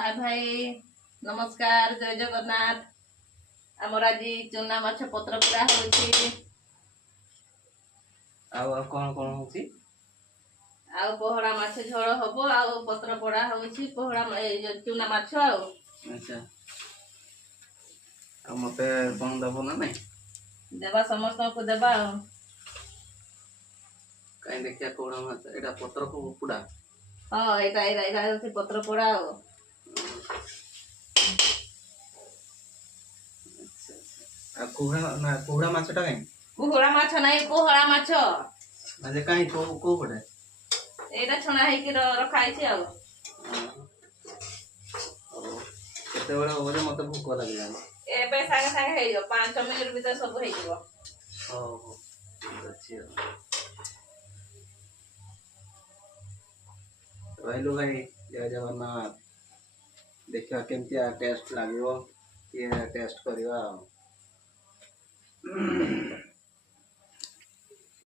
हाय भाई, नमस्कार, जय जगन्नाथ। आमर आज चूना माछ पत्र पोड़ा होची। कौन कौन होची? आउ पोहड़ा माछ झोल हबो आउ पत्र पोड़ा होची पोहड़ा चूना माछ आउ। अच्छा मते कौन दबो ना नहीं देवा समस्त को देवा आउ। कहीं देखिया कोड़ा माछ एटा पत्र को पुडा। हां एटा होची पत्र पोड़ा आउ। अच्छा कुहड़ा माछटा कहीं कुहड़ा माछ नहीं पोहड़ा माछ म्हणजे कहीं को पड़े एटा छणा है कि रखा है आउ। केते बेला हो जे मते भूख लागला एबे संगे संगे हे जो 5 मिनिट भीतर सब हे जो। हो अच्छी रहलु भाई जय जगन्नाथ। देखिए केमती टेस्ट लगे ये टेस्ट करवा।